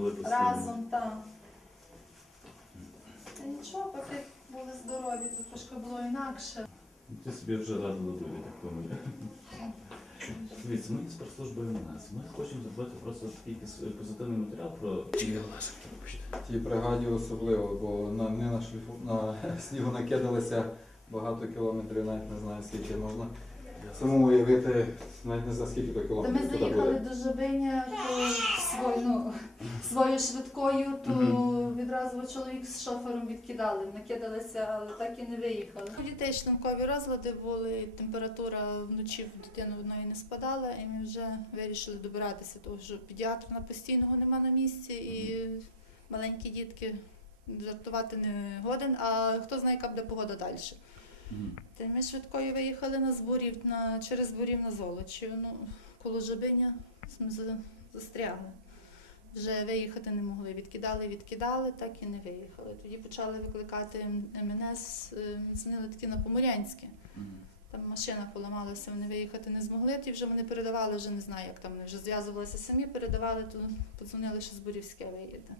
коли постійно. разом, так. Та нічого, поки були здорові, то трошки було інакше. Ти собі вже радила долі, так думаю. Дивіться, ми з прес-служби МНС. Ми хочемо зробити просто такий якийсь позитивний матеріал про. Тій бригаді особливо, бо на, не на шліфу, на снігу накидалися багато кілометрів, навіть не знаю скільки можна. Самому уявити, навіть не знаю скільки то Та ми туди заїхали буде. до Жабиня то свою, ну, свою швидкою, то відразу чоловік з шофером відкидали, накидалися, але так і не виїхали. У дітей шлункові розлади були, температура вночі в дитину одної не спадала, і ми вже вирішили добиратися, тому що педіатра постійного нема на місці, і маленькі дітки жартувати не годен, а хто знає, яка буде погода далі. Та ми швидкою виїхали на зборів, на, через зборів на Золочів. Ну, коло Жабиня ми за- застрягли. Вже виїхати не могли. Відкидали, відкидали, так і не виїхали. Тоді почали викликати МНС, е, дзвонили таки на Поморянське. Там машина поламалася, вони виїхати не змогли, ті вже вони передавали, вже не знаю, як там вони вже зв'язувалися самі, передавали, то подзвонили, що Зборівське виїде.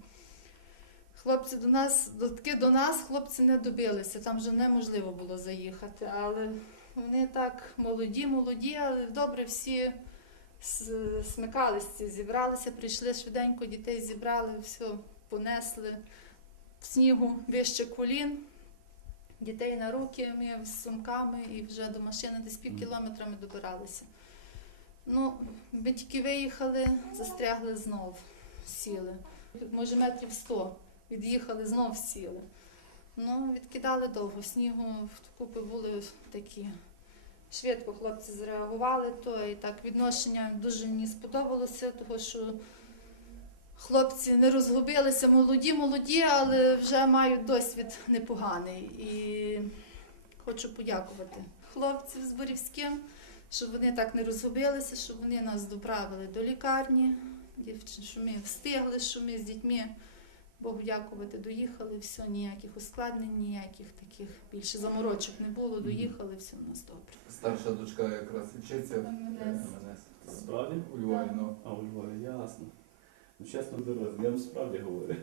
Хлопці до нас, таки до нас хлопці не добилися, там вже неможливо було заїхати, але вони так молоді, молоді, але добре всі смикалися, зібралися, прийшли швиденько, дітей зібрали, все понесли в снігу вище колін. Дітей на руки, ми з сумками і вже до машини десь пів кілометра ми добиралися. Ну, ми тільки виїхали, застрягли знов, сіли. Може, метрів сто. Від'їхали, знов сіли. Ну, відкидали довго. Снігу вкупи були такі. Швидко хлопці зреагували, то і так відношення дуже мені сподобалося, тому що хлопці не розгубилися, молоді, молоді, але вже мають досвід непоганий. І хочу подякувати хлопцям з Борівським, щоб вони так не розгубилися, щоб вони нас доправили до лікарні, що ми встигли, що ми з дітьми. Богу дякувати, доїхали, все, ніяких ускладнень, ніяких таких більше заморочок не було, доїхали, все у нас добре. Старша дочка якраз вчиться в МНС. МНС. Справді? У Львові, ну. А у Львові, ясно. Ну, чесно, дорозі, я вам справді говорю.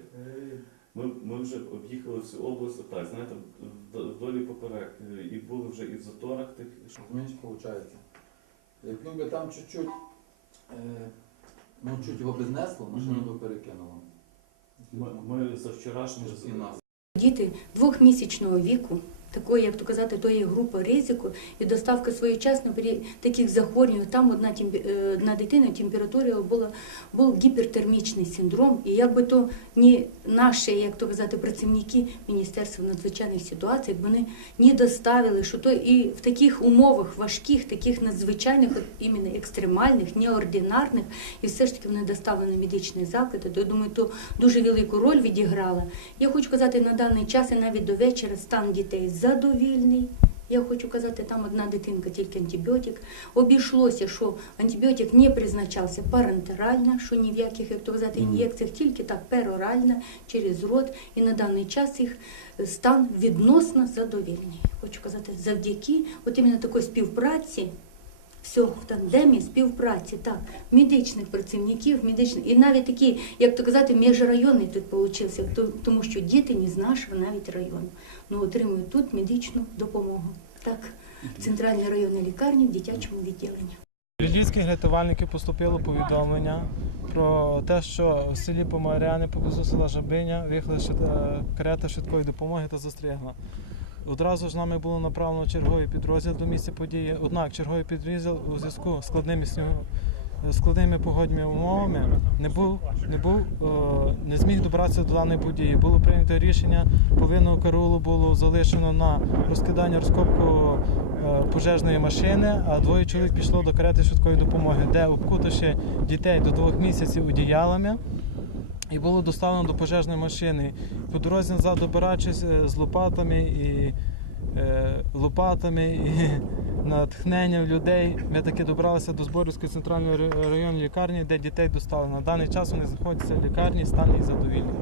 Ми, ми вже об'їхали всю область, отак, знаєте, вдолі поперек. е, І були вже і в заторах тих. що- Менш виходить. Якби би там чуть-чуть, е, ну чуть його би знесло, машину би перекинуло. Ми, ми за вчорашнє І нас. Діти двохмісячного віку, такої, як то казати, то є група ризику, і доставка своєчасно при таких захворювань, там одна, темпі- е, одна дитина температура була, був гіпертермічний синдром, і якби то не наші, як то казати, працівники Міністерства надзвичайних ситуацій, якби вони не доставили, що то і в таких умовах важких, таких надзвичайних, от іменно екстремальних, неординарних, і все ж таки вони доставлені в медичні заклади, то я думаю, то дуже велику роль відіграла. Я хочу казати, на даний час і навіть до вечора стан дітей задовільний. Я хочу казати, там одна дитинка, тільки антибіотик. Обійшлося, що антибіотик не призначався парентерально, що ні в яких, як то казати, ін'єкціях, тільки так перорально, через рот. І на даний час їх стан відносно задовільний. Хочу казати, завдяки от іменно такої співпраці. Все в тандемі співпраці, так, медичних працівників, медичних, і навіть такі, як то казати, міжрайонний тут получився, тому що діти не з нашого навіть району, ну отримують тут медичну допомогу. Так, в центральній районній лікарні в дитячому відділенні. Від львівських рятувальників поступило повідомлення про те, що в селі Помаряни поблизу села Жабиня виїхала карета швидкої допомоги та застрягла. Одразу ж нами було направлено черговий підрозділ до місця події. Однак черговий підрозділ у зв'язку з складними складними погодніми умовами не був, не був е, не зміг добратися до даної події. Було прийнято рішення, повинного караулу було залишено на розкидання розкопку е, пожежної машини, а двоє чоловік пішло до карети швидкої допомоги, де обкутавши дітей до двох місяців одіялами. І було доставлено до пожежної машини. По дорозі назад добираючись е, з лопатами і е, лопатами і натхненням людей, ми таки добралися до Зборівської центральної ра- районної лікарні, де дітей доставили. На даний час вони знаходяться в лікарні, стан їх задовільний.